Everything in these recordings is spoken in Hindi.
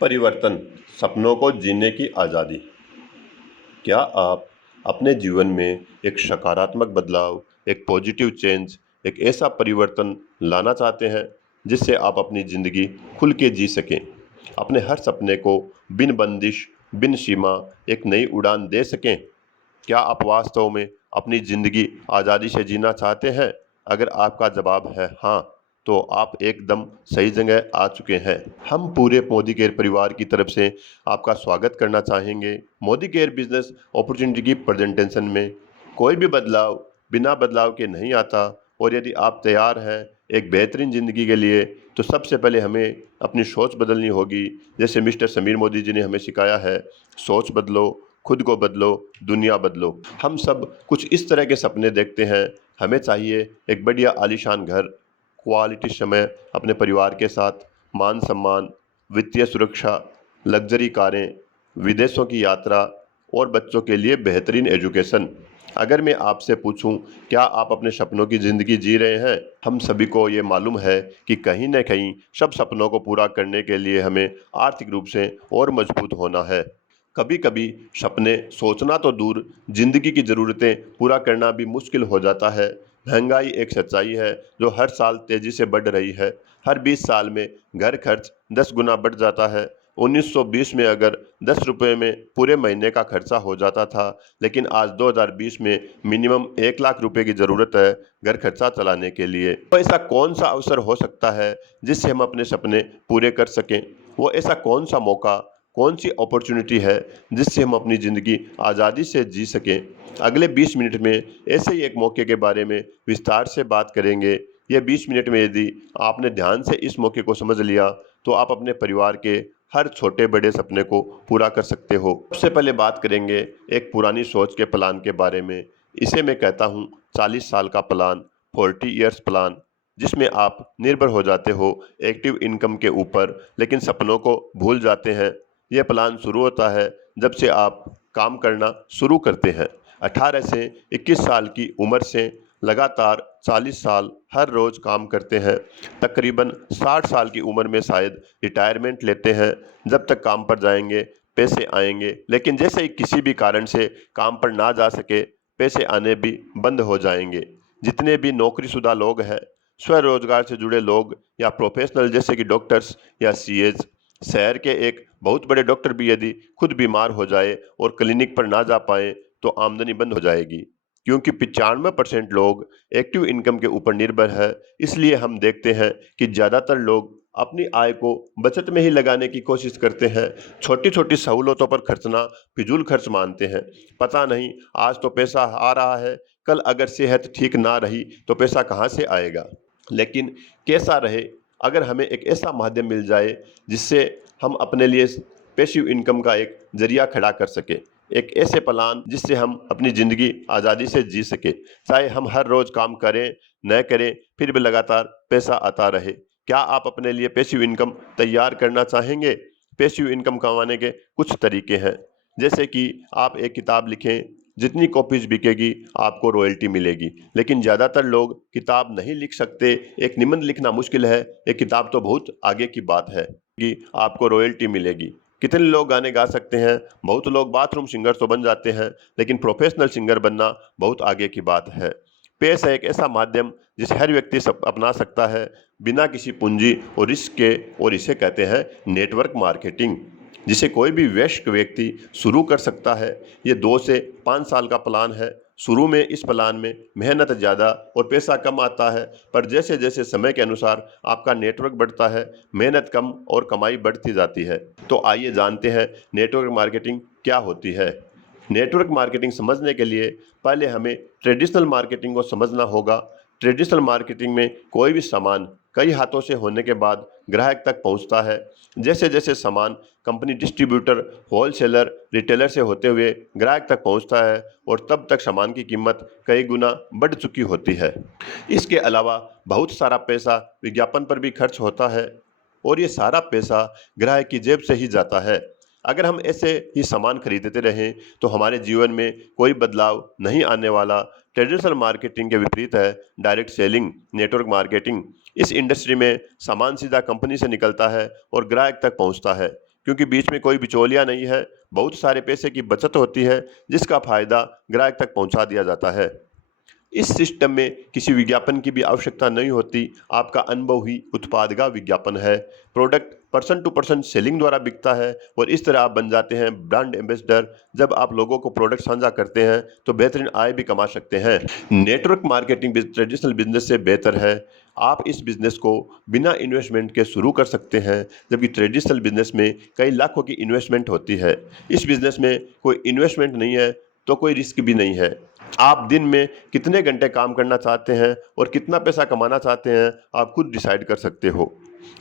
परिवर्तन, सपनों को जीने की आज़ादी। क्या आप अपने जीवन में एक सकारात्मक बदलाव, एक पॉजिटिव चेंज, एक ऐसा परिवर्तन लाना चाहते हैं जिससे आप अपनी ज़िंदगी खुल के जी सकें? अपने हर सपने को बिन बंदिश, बिन सीमा एक नई उड़ान दे सकें? क्या आप वास्तव में अपनी ज़िंदगी आज़ादी से जीना चाहते हैं? अगर आपका जवाब है हाँ, तो आप एकदम सही जगह आ चुके हैं। हम पूरे मोदी केयर परिवार की तरफ से आपका स्वागत करना चाहेंगे। मोदी केयर बिजनेस अपॉर्चुनिटी की प्रेजेंटेशन में कोई भी बदलाव बिना बदलाव के नहीं आता, और यदि आप तैयार हैं एक बेहतरीन ज़िंदगी के लिए, तो सबसे पहले हमें अपनी सोच बदलनी होगी। जैसे मिस्टर समीर मोदी जी ने हमें सिखाया है, सोच बदलो, खुद को बदलो, दुनिया बदलो। हम सब कुछ इस तरह के सपने देखते हैं। हमें चाहिए एक बढ़िया आलीशान घर, क्वालिटी समय अपने परिवार के साथ, मान सम्मान, वित्तीय सुरक्षा, लग्जरी कारें, विदेशों की यात्रा और बच्चों के लिए बेहतरीन एजुकेशन। अगर मैं आपसे पूछूं, क्या आप अपने सपनों की ज़िंदगी जी रहे हैं? हम सभी को ये मालूम है कि कहीं न कहीं सब सपनों को पूरा करने के लिए हमें आर्थिक रूप से और मजबूत होना है। कभी-कभी सपने सोचना तो दूर, ज़िंदगी की ज़रूरतें पूरा करना भी मुश्किल हो जाता है। महंगाई एक सच्चाई है जो हर साल तेज़ी से बढ़ रही है। हर 20 साल में घर खर्च 10 गुना बढ़ जाता है। 1920 में अगर 10 रुपए में पूरे महीने का खर्चा हो जाता था, लेकिन आज 2020 में मिनिमम 1 लाख रुपए की ज़रूरत है घर खर्चा चलाने के लिए। तो ऐसा कौन-सा अवसर हो सकता है जिससे हम अपने सपने पूरे कर सकें? वो ऐसा कौन-सा मौका, कौन-सी अपॉर्चुनिटी है जिससे हम अपनी ज़िंदगी आज़ादी से जी सकें? अगले 20 मिनट में ऐसे ही एक मौके के बारे में विस्तार से बात करेंगे। ये 20 मिनट में यदि आपने ध्यान से इस मौके को समझ लिया, तो आप अपने परिवार के हर छोटे-बड़े सपने को पूरा कर सकते हो। सबसे पहले बात करेंगे एक पुरानी सोच के प्लान के बारे में। इसे मैं कहता हूँ 40 साल का प्लान, 40 इयर्स प्लान, जिसमें आप निर्भर हो जाते हो एक्टिव इनकम के ऊपर, लेकिन सपनों को भूल जाते हैं। यह प्लान शुरू होता है जब से आप काम करना शुरू करते हैं। 18 से 21 साल की उम्र से लगातार 40 साल हर रोज काम करते हैं। तकरीबन 60 साल की उम्र में शायद रिटायरमेंट लेते हैं। जब तक काम पर जाएंगे पैसे आएंगे, लेकिन जैसे ही किसी भी कारण से काम पर ना जा सके, पैसे आने भी बंद हो जाएंगे। जितने भी नौकरीशुदा लोग हैं, स्वरोजगार से जुड़े लोग या प्रोफेशनल जैसे कि डॉक्टर्स या सीएज, शहर के एक बहुत बड़े डॉक्टर भी यदि खुद बीमार हो जाए और क्लिनिक पर ना जा पाए, तो आमदनी बंद हो जाएगी। क्योंकि 95% लोग एक्टिव इनकम के ऊपर निर्भर है, इसलिए हम देखते हैं कि ज़्यादातर लोग अपनी आय को बचत में ही लगाने की कोशिश करते हैं। छोटी छोटी सहूलतों पर खर्चना फिजूल खर्च मानते हैं। पता नहीं, आज तो पैसा आ रहा है, कल अगर सेहत ठीक ना रही तो पैसा कहाँ से आएगा। लेकिन कैसा रहे, अगर हमें एक ऐसा माध्यम मिल जाए जिससे हम अपने लिए पैसिव इनकम का एक जरिया खड़ा कर सके, एक ऐसे प्लान जिससे हम अपनी ज़िंदगी आज़ादी से जी सके, चाहे हम हर रोज़ काम करें न करें, फिर भी लगातार पैसा आता रहे। क्या आप अपने लिए पैसिव इनकम तैयार करना चाहेंगे? पैसिव इनकम कमाने के कुछ तरीके हैं, जैसे कि आप एक किताब लिखें, जितनी कॉपीज बिकेगी आपको रॉयल्टी मिलेगी। लेकिन ज़्यादातर लोग किताब नहीं लिख सकते, एक निबंध लिखना मुश्किल है, एक किताब तो बहुत आगे की बात है कि आपको रॉयल्टी मिलेगी। कितने लोग गाने गा सकते हैं, बहुत लोग बाथरूम सिंगर तो बन जाते हैं, लेकिन प्रोफेशनल सिंगर बनना बहुत आगे की बात है। पैसा एक ऐसा माध्यम जिसे हर व्यक्ति सब अपना सकता है बिना किसी पूंजी और रिस्क के, और इसे कहते हैं नेटवर्क मार्केटिंग, जिसे कोई भी वयस्क व्यक्ति शुरू कर सकता है। ये 2 से 5 साल का प्लान है। शुरू में इस प्लान में मेहनत ज़्यादा और पैसा कम आता है, पर जैसे जैसे समय के अनुसार आपका नेटवर्क बढ़ता है, मेहनत कम और कमाई बढ़ती जाती है। तो आइए जानते हैं नेटवर्क मार्केटिंग क्या होती है। नेटवर्क मार्केटिंग समझने के लिए पहले हमें ट्रेडिशनल मार्केटिंग को समझना होगा। ट्रेडिशनल मार्केटिंग में कोई भी सामान कई हाथों से होने के बाद ग्राहक तक पहुंचता है। जैसे जैसे सामान कंपनी डिस्ट्रीब्यूटर, होलसेलर, रिटेलर से होते हुए ग्राहक तक पहुंचता है, और तब तक सामान की कीमत कई गुना बढ़ चुकी होती है। इसके अलावा बहुत सारा पैसा विज्ञापन पर भी खर्च होता है, और ये सारा पैसा ग्राहक की जेब से ही जाता है। अगर हम ऐसे ही सामान खरीदते रहें तो हमारे जीवन में कोई बदलाव नहीं आने वाला। ट्रेडिशनल मार्केटिंग के विपरीत है डायरेक्ट सेलिंग, नेटवर्क मार्केटिंग। इस इंडस्ट्री में सामान सीधा कंपनी से निकलता है और ग्राहक तक पहुंचता है। क्योंकि बीच में कोई बिचौलिया नहीं है, बहुत सारे पैसे की बचत होती है जिसका फायदा ग्राहक तक पहुंचा दिया जाता है। इस सिस्टम में किसी विज्ञापन की भी आवश्यकता नहीं होती, आपका अनुभव ही उत्पाद का विज्ञापन है। Product person to person selling द्वारा बिकता है और इस तरह आप बन जाते हैं ब्रांड एम्बेसडर। जब आप लोगों को प्रोडक्ट साझा करते हैं तो बेहतरीन आय भी कमा सकते हैं। नेटवर्क मार्केटिंग ट्रेडिशनल बिजनेस से बेहतर है। आप इस बिजनेस को बिना इन्वेस्टमेंट के शुरू कर सकते हैं, जबकि ट्रेडिशनल बिजनेस में कई लाखों की इन्वेस्टमेंट होती है। इस बिजनेस में कोई इन्वेस्टमेंट नहीं है तो कोई रिस्क भी नहीं है। आप दिन में कितने घंटे काम करना चाहते हैं और कितना पैसा कमाना चाहते हैं, आप खुद डिसाइड कर सकते हो।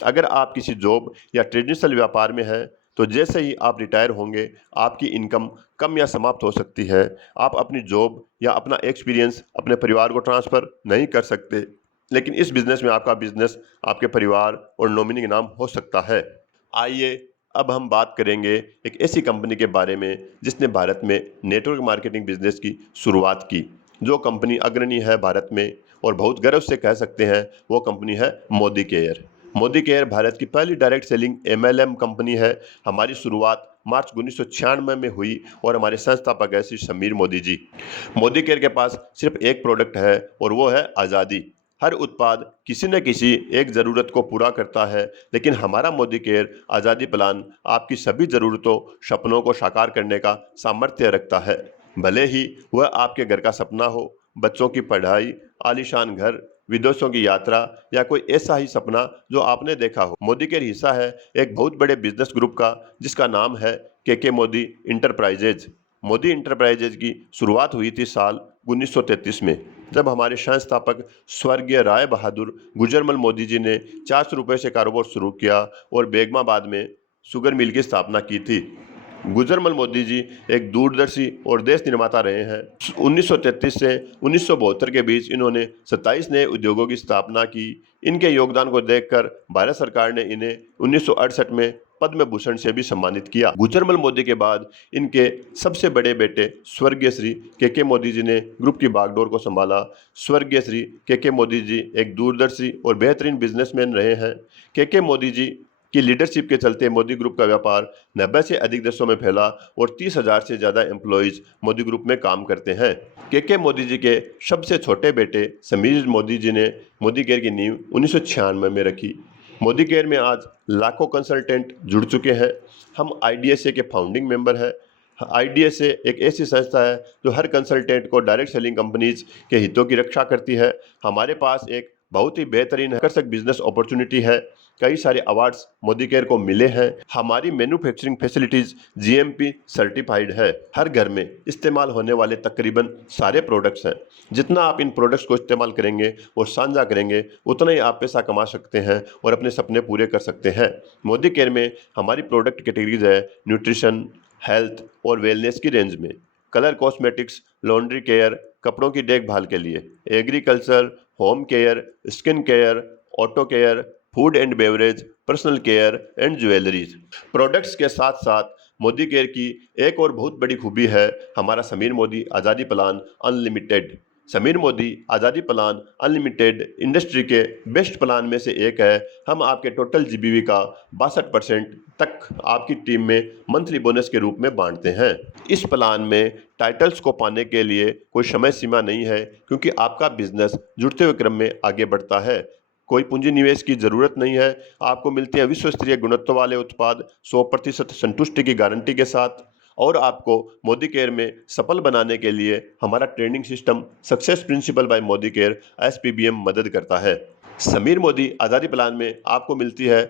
अगर आप किसी जॉब या ट्रेडिशनल व्यापार में हैं तो जैसे ही आप रिटायर होंगे, आपकी इनकम कम या समाप्त हो सकती है। आप अपनी जॉब या अपना एक्सपीरियंस अपने परिवार को ट्रांसफ़र नहीं कर सकते, लेकिन इस बिजनेस में आपका बिजनेस आपके परिवार और नॉमिनी के नाम हो सकता है। आइए अब हम बात करेंगे एक ऐसी कंपनी के बारे में जिसने भारत में नेटवर्क मार्केटिंग बिजनेस की शुरुआत की। जो कंपनी अग्रणी है भारत में और बहुत गर्व से कह सकते हैं, वो कंपनी है मोदी केयर। मोदी केयर भारत की पहली डायरेक्ट सेलिंग एमएलएम कंपनी है। हमारी शुरुआत मार्च 1996 में हुई और हमारे संस्थापक है श्री समीर मोदी जी। मोदी केयर के पास सिर्फ एक प्रोडक्ट है और वो है आज़ादी। हर उत्पाद किसी न किसी एक ज़रूरत को पूरा करता है, लेकिन हमारा मोदी केयर आज़ादी प्लान आपकी सभी ज़रूरतों, सपनों को साकार करने का सामर्थ्य रखता है। भले ही वह आपके घर का सपना हो, बच्चों की पढ़ाई, आलीशान घर, विदेशों की यात्रा या कोई ऐसा ही सपना जो आपने देखा हो। मोदी केयर हिस्सा है एक बहुत बड़े बिजनेस ग्रुप का जिसका नाम है के मोदी इंटरप्राइजेज। मोदी इंटरप्राइजेज की शुरुआत हुई थी साल 1933 में, जब हमारे संस्थापक स्वर्गीय राय बहादुर गुजरमल मोदी जी ने 400 रुपये से कारोबार शुरू किया और बेगमाबाद में शुगर मिल की स्थापना की थी। गुजरमल मोदी जी एक दूरदर्शी और देश निर्माता रहे हैं। 1933 से 1972 के बीच इन्होंने 27 नए उद्योगों की स्थापना की। इनके योगदान को देखकर भारत सरकार ने इन्हें 1968 में पद्म भूषण से भी सम्मानित किया। गुजरमल मोदी के बाद इनके सबसे बड़े बेटे स्वर्गीय श्री के मोदी जी ने ग्रुप की बागडोर को संभाला। स्वर्गीय श्री के मोदी जी एक दूरदर्शी और बेहतरीन बिजनेसमैन रहे हैं। के मोदी जी की लीडरशिप के चलते मोदी ग्रुप का व्यापार 90 से अधिक देशों में फैला और 30,000 से ज़्यादा एम्प्लॉयज़ मोदी ग्रुप में काम करते हैं। के मोदी जी के सबसे छोटे बेटे समीर मोदी जी ने मोदी केयर की नींव 1996 में रखी। मोदी केयर में आज लाखों कंसल्टेंट जुड़ चुके हैं। हम आईडीएसए के फाउंडिंग मेंबर हैं। आईडीएसए एक ऐसी संस्था है जो हर कंसल्टेंट को डायरेक्ट सेलिंग कंपनीज के हितों की रक्षा करती है। हमारे पास एक बहुत ही बेहतरीन आकर्षक बिजनेस अपॉर्चुनिटी है। कई सारे अवार्ड्स मोदी केयर को मिले हैं। हमारी मैन्युफैक्चरिंग फैसिलिटीज़ जीएमपी सर्टिफाइड है। हर घर में इस्तेमाल होने वाले तकरीबन सारे प्रोडक्ट्स हैं। जितना आप इन प्रोडक्ट्स को इस्तेमाल करेंगे और साझा करेंगे, उतना ही आप पैसा कमा सकते हैं और अपने सपने पूरे कर सकते हैं। मोदी केयर में हमारी प्रोडक्ट कैटेगरीज है न्यूट्रिशन, हेल्थ और वेलनेस की रेंज में, कलर कॉस्मेटिक्स, लॉन्ड्री केयर, कपड़ों की देखभाल के लिए, agriculture, home care, skin care, auto care, food and beverage, personal care and jewelleries. Products के साथ साथ मोदी केयर की एक और बहुत बड़ी खूबी है हमारा समीर मोदी आज़ादी प्लान अनलिमिटेड। समीर मोदी आज़ादी प्लान अनलिमिटेड इंडस्ट्री के बेस्ट प्लान में से एक है। हम आपके टोटल जीबीवी का 62% तक आपकी टीम में मंथली बोनस के रूप में बांटते हैं। इस प्लान में टाइटल्स को पाने के लिए कोई समय सीमा नहीं है, क्योंकि आपका बिजनेस जुड़ते हुए क्रम में आगे बढ़ता है। कोई पूंजी निवेश की जरूरत नहीं है। आपको मिलते हैं विश्व स्तरीय गुणवत्ता वाले उत्पाद 100% संतुष्टि की गारंटी के साथ। और आपको मोदी केयर में सफल बनाने के लिए हमारा training system success principle by Modi care SPBM मदद करता है। समीर मोदी आज़ादी प्लान में आपको मिलती है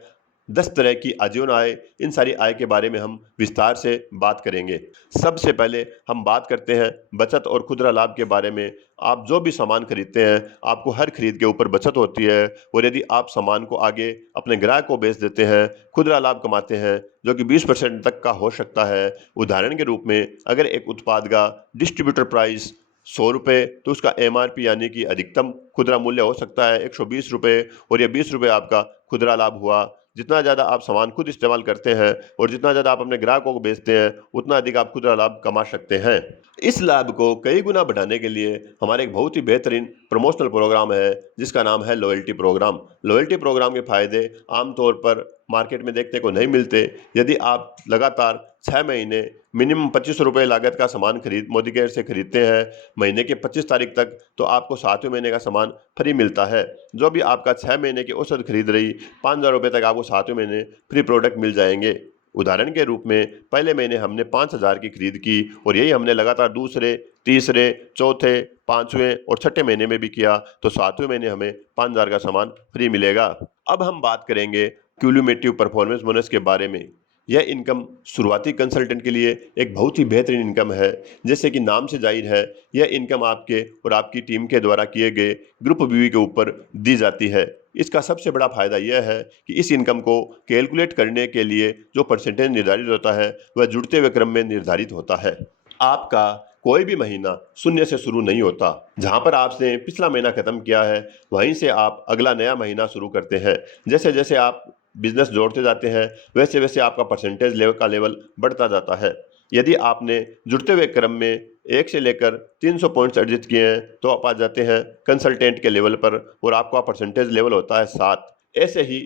10 तरह की आजीवन आय। इन सारी आय के बारे में हम विस्तार से बात करेंगे। सबसे पहले हम बात करते हैं बचत और खुदरा लाभ के बारे में। आप जो भी सामान खरीदते हैं, आपको हर खरीद के ऊपर बचत होती है और यदि आप सामान को आगे अपने ग्राहक को बेच देते हैं, खुदरा लाभ कमाते हैं, जो कि 20% तक का हो सकता है। उदाहरण के रूप में, अगर एक उत्पाद का डिस्ट्रीब्यूटर प्राइस 100 रुपये, तो उसका MRP यानी कि अधिकतम खुदरा मूल्य हो सकता है 120 रुपये, और यह 20 रुपये आपका खुदरा लाभ हुआ। जितना ज़्यादा आप सामान खुद इस्तेमाल करते हैं और जितना ज़्यादा आप अपने ग्राहकों को बेचते हैं, उतना अधिक आप खुदरा लाभ कमा सकते हैं। इस लाभ को कई गुना बढ़ाने के लिए हमारे एक बहुत ही बेहतरीन प्रमोशनल प्रोग्राम है जिसका नाम है लॉयल्टी प्रोग्राम। लॉयल्टी प्रोग्राम के फायदे आमतौर पर मार्केट में देखने को नहीं मिलते। यदि आप लगातार 6 महीने मिनिमम 25 रुपये लागत का सामान मोदी केयर से खरीदते हैं महीने के 25 तारीख तक, तो आपको 7वें महीने का सामान फ्री मिलता है। जो भी आपका 6 महीने की औसत खरीद रही 5,000 रुपये तक आपको 7वें महीने फ्री प्रोडक्ट मिल जाएंगे। उदाहरण के रूप में पहले महीने हमने 5,000 की खरीद की और यही हमने लगातार दूसरे, तीसरे, चौथे, 5वें और छठे महीने में भी किया, तो 7वें महीने हमें 5,000 का सामान फ्री मिलेगा। अब हम बात करेंगे क्यूमुलेटिव परफॉर्मेंस बोनस के बारे में। यह इनकम शुरुआती कंसल्टेंट के लिए एक बहुत ही बेहतरीन इनकम है। जैसे कि नाम से जाहिर है, यह इनकम आपके और आपकी टीम के द्वारा किए गए ग्रुप व्यू के ऊपर दी जाती है। इसका सबसे बड़ा फायदा यह है कि इस इनकम को कैलकुलेट करने के लिए जो परसेंटेज निर्धारित होता है वह जुड़ते हुए क्रम में निर्धारित होता है। आपका कोई भी महीना शून्य से शुरू नहीं होता। जहां पर आपने पिछला महीना खत्म किया है वहीं से आप अगला नया महीना शुरू करते हैं। जैसे जैसे आप बिजनेस जोड़ते जाते हैं वैसे वैसे आपका परसेंटेज लेवल बढ़ता जाता है। यदि आपने जुड़ते हुए क्रम में 1 से लेकर 300 पॉइंट्स अर्जित किए हैं तो आप आ जाते हैं कंसल्टेंट के लेवल पर और आपका परसेंटेज लेवल होता है 7। ऐसे ही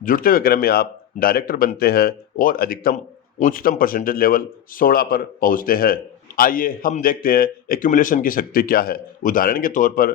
जुड़ते हुए क्रम में आप डायरेक्टर बनते हैं और अधिकतम उच्चतम परसेंटेज लेवल 16 पर पहुंचते हैं। आइए हम देखते हैं एक्यूमुलेशन की शक्ति क्या है। उदाहरण के तौर पर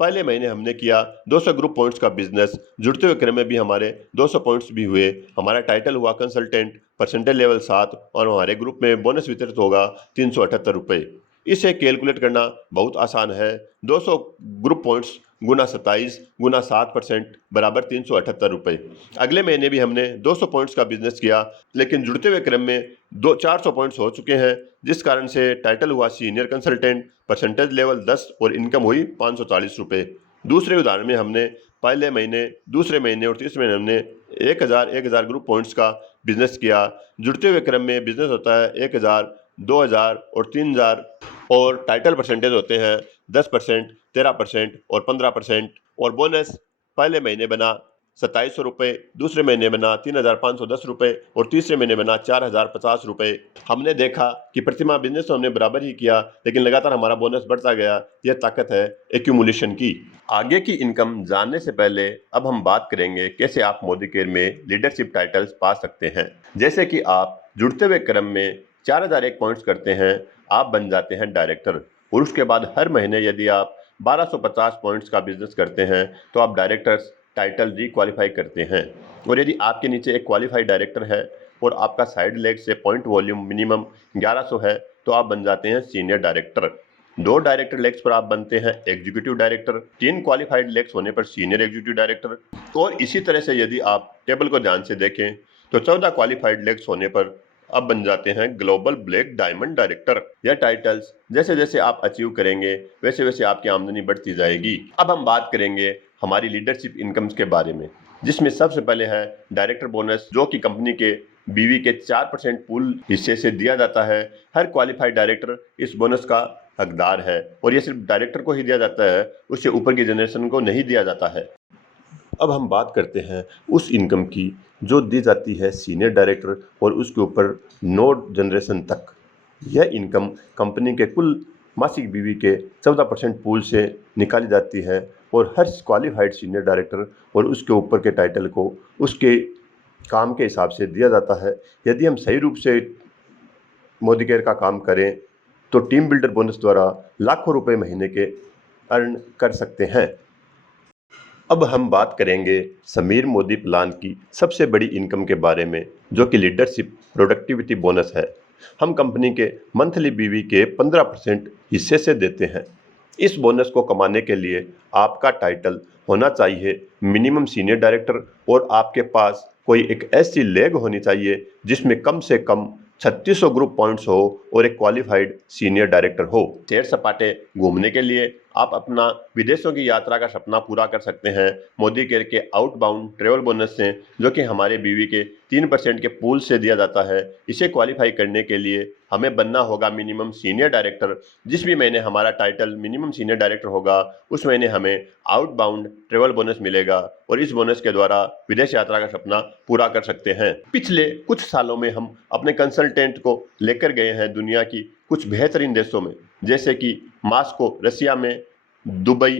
पहले महीने हमने किया 200 ग्रुप पॉइंट्स का बिजनेस, जुड़ते हुए क्रम में भी हमारे 200 पॉइंट्स भी हुए, हमारा टाइटल हुआ कंसल्टेंट, परसेंटेज लेवल 7 और हमारे ग्रुप में बोनस वितरित होगा 378 रुपये। इसे कैलकुलेट करना बहुत आसान है। 200 ग्रुप पॉइंट्स गुना 27 गुना 7% बराबर 378 रुपये। अगले महीने भी हमने 200 पॉइंट्स का बिजनेस किया, लेकिन जुड़ते हुए क्रम में 400 पॉइंट्स हो चुके हैं, जिस कारण से टाइटल हुआ सीनियर कंसल्टेंट, परसेंटेज लेवल 10 और इनकम हुई 540 रुपये। दूसरे उदाहरण में हमने पहले महीने, दूसरे महीने और तीसरे महीने हमने 1000 ग्रुप पॉइंट्स का बिजनेस किया। जुड़ते हुए क्रम में बिजनेस होता है 1000, 2000 और 3000 और टाइटल परसेंटेज होते हैं 10%, 13% और 15%। और बोनस पहले महीने बना 2700 रुपये, दूसरे महीने बना 3510 रुपये और तीसरे महीने बना 4050 रुपये। हमने देखा कि प्रतिमाह बिजनेस तो हमने बराबर ही किया, लेकिन लगातार हमारा बोनस बढ़ता गया। यह ताकत है एक्यूमुलेशन की। आगे की इनकम जानने से पहले अब हम बात करेंगे कैसे आप मोदी केयर में लीडरशिप टाइटल्स पा सकते हैं। जैसे कि आप जुड़ते हुए क्रम में 4001 पॉइंट्स करते हैं, आप बन जाते हैं डायरेक्टर। और उसके बाद हर महीने यदि आप 1250 पॉइंट्स का बिजनेस करते हैं तो आप डायरेक्टर्स टाइटल रीक्वालिफाई करते हैं। और यदि आपके नीचे एक क्वालिफाइड डायरेक्टर है और आपका साइड लेग से पॉइंट वॉल्यूम मिनिमम 1100 है तो आप बन जाते हैं सीनियर डायरेक्टर। 2 डायरेक्टर लेग्स पर आप बनते हैं एग्जीक्यूटिव डायरेक्टर, 3 क्वालिफाइड लेग्स होने पर सीनियर एग्जीक्यूटिव डायरेक्टर। और इसी तरह से यदि आप टेबल को ध्यान से देखें तो 14 क्वालिफाइड लेग्स होने पर अब बन जाते हैं ग्लोबल ब्लैक डायमंड डायरेक्टर। यह टाइटल्स जैसे जैसे आप अचीव करेंगे वैसे वैसे आपकी आमदनी बढ़ती जाएगी। अब हम बात करेंगे हमारी लीडरशिप इनकम्स के बारे में, जिसमें सबसे पहले है डायरेक्टर बोनस, जो कि कंपनी के बीवी के 4% पूल हिस्से से दिया जाता है। हर क्वालिफाइड डायरेक्टर इस बोनस का हकदार है और यह सिर्फ डायरेक्टर को ही दिया जाता है, उससे ऊपर की जनरेशन को नहीं दिया जाता है। अब हम बात करते हैं उस इनकम की जो दी जाती है सीनियर डायरेक्टर और उसके ऊपर 9 जनरेशन तक। यह इनकम कंपनी के कुल मासिक बीवी के 14% पूल से निकाली जाती है और हर क्वालिफाइड सीनियर डायरेक्टर और उसके ऊपर के टाइटल को उसके काम के हिसाब से दिया जाता है। यदि हम सही रूप से मोदी केयर का काम करें तो टीम बिल्डर बोनस द्वारा लाखों रुपए महीने के अर्न कर सकते हैं। अब हम बात करेंगे समीर मोदी प्लान की सबसे बड़ी इनकम के बारे में, जो कि लीडरशिप प्रोडक्टिविटी बोनस है। हम कंपनी के मंथली बीवी के 15% हिस्से से देते हैं। इस बोनस को कमाने के लिए आपका टाइटल होना चाहिए मिनिमम सीनियर डायरेक्टर और आपके पास कोई एक ऐसी लेग होनी चाहिए जिसमें कम से कम 3600 ग्रुप पॉइंट्स हो और एक क्वालिफाइड सीनियर डायरेक्टर हो। सैर सपाटे घूमने के लिए आप अपना विदेशों की यात्रा का सपना पूरा कर सकते हैं मोदी केयर के आउटबाउंड ट्रेवल बोनस से, जो कि हमारे बीवी के 3% के पूल से दिया जाता है। इसे क्वालिफाई करने के लिए हमें बनना होगा मिनिमम सीनियर डायरेक्टर। जिस भी महीने हमारा टाइटल मिनिमम सीनियर डायरेक्टर होगा उस महीने हमें आउटबाउंड ट्रेवल बोनस मिलेगा और इस बोनस के द्वारा विदेश यात्रा का सपना पूरा कर सकते हैं। पिछले कुछ सालों में हम अपने कंसल्टेंट को लेकर गए हैं दुनिया की कुछ बेहतरीन देशों में, जैसे कि मास्को रसिया में, Dubai,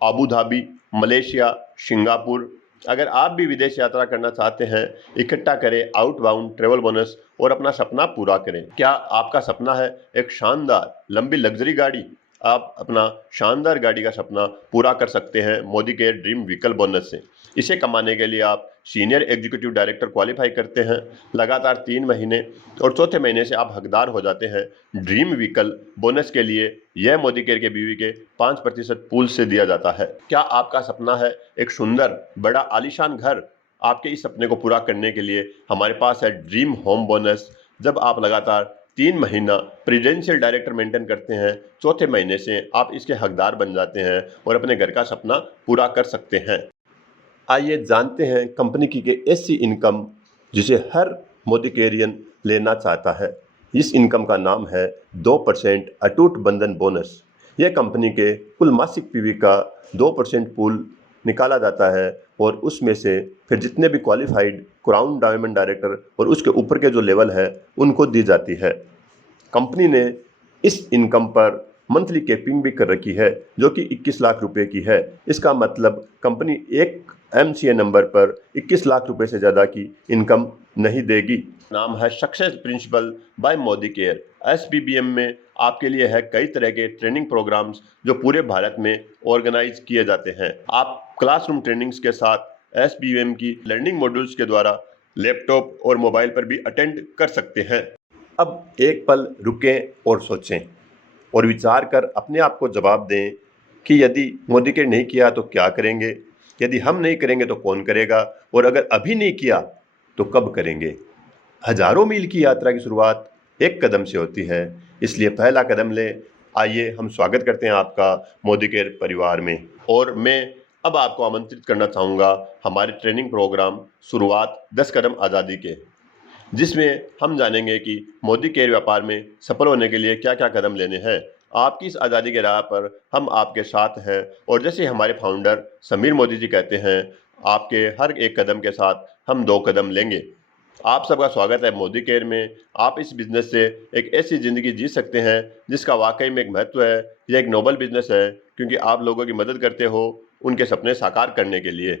Abu Dhabi, Malaysia, Singapore, अगर आप भी विदेश यात्रा करना चाहते हैं, इकट्ठा करें आउटबाउंड ट्रैवल बोनस और अपना सपना पूरा करें। क्या आपका सपना है एक शानदार लंबी लग्जरी गाड़ी? आप अपना शानदार गाड़ी का सपना पूरा कर सकते हैं मोदी के ड्रीम व्हीकल बोनस से। इसे कमाने के लिए आप सीनियर एग्जीक्यूटिव डायरेक्टर क्वालिफाई करते हैं, लगातार 3 महीने और चौथे महीने से आप हकदार हो जाते हैं ड्रीम व्हीकल बोनस के लिए। यह मोदी केयर के बीवी के 5% पूल से दिया जाता है। क्या आपका सपना है एक सुंदर बड़ा आलीशान घर? आपके इस सपने को पूरा करने के लिए हमारे पास है ड्रीम होम बोनस। जब आप लगातार 3 महीना प्रेसिडेंशियल डायरेक्टर मेंटेन करते हैं, चौथे महीने से आप इसके हकदार बन जाते हैं और अपने घर का सपना पूरा कर सकते हैं। आइए जानते हैं कंपनी की ऐसी इनकम जिसे हर मोदी केरियन लेना चाहता है। इस इनकम का नाम है 2% अटूट बंधन बोनस। यह कंपनी के कुल मासिक पीवी का 2% पूल निकाला जाता है और उसमें से फिर जितने भी क्वालिफाइड क्राउन डायमंड डायरेक्टर और उसके ऊपर के जो लेवल है उनको दी जाती है। कंपनी ने इस इनकम पर मंथली कैपिंग भी कर रखी है जो कि 21 लाख रुपए की है। इसका मतलब कंपनी एक एमसीए नंबर पर 21 लाख रुपए से ज़्यादा की इनकम नहीं देगी। नाम है success principle by Modi care. SBBM में आपके लिए है कई तरह के ट्रेनिंग प्रोग्राम्स जो पूरे भारत में ऑर्गेनाइज किए जाते हैं। आप क्लासरूम ट्रेनिंग्स के साथ एसबीबीएम की लर्निंग मॉड्यूल्स के द्वारा लैपटॉप और मोबाइल पर भी अटेंड कर सकते हैं। अब एक पल रुकें और सोचें और विचार कर अपने आप को जवाब दें कि यदि मोदी केयर नहीं किया तो क्या करेंगे? यदि हम नहीं करेंगे तो कौन करेगा? और अगर अभी नहीं किया तो कब करेंगे? हजारों मील की यात्रा की शुरुआत एक कदम से होती है, इसलिए पहला कदम लें। आइए हम स्वागत करते हैं आपका मोदी केयर परिवार में। और मैं अब आपको आमंत्रित करना चाहूँगा हमारे ट्रेनिंग प्रोग्राम शुरुआत 10 कदम आज़ादी के, जिसमें हम जानेंगे कि मोदी केयर व्यापार में सफल होने के लिए क्या क्या कदम लेने हैं। आपकी इस आज़ादी के राह पर हम आपके साथ हैं और जैसे हमारे फाउंडर समीर मोदी जी कहते हैं, आपके हर एक कदम के साथ हम 2 कदम लेंगे। आप सबका स्वागत है मोदी केयर में। आप इस बिज़नेस से एक ऐसी ज़िंदगी जी सकते हैं जिसका वाकई में एक महत्व है। यह एक नोबल बिज़नेस है क्योंकि आप लोगों की मदद करते हो उनके सपने साकार करने के लिए।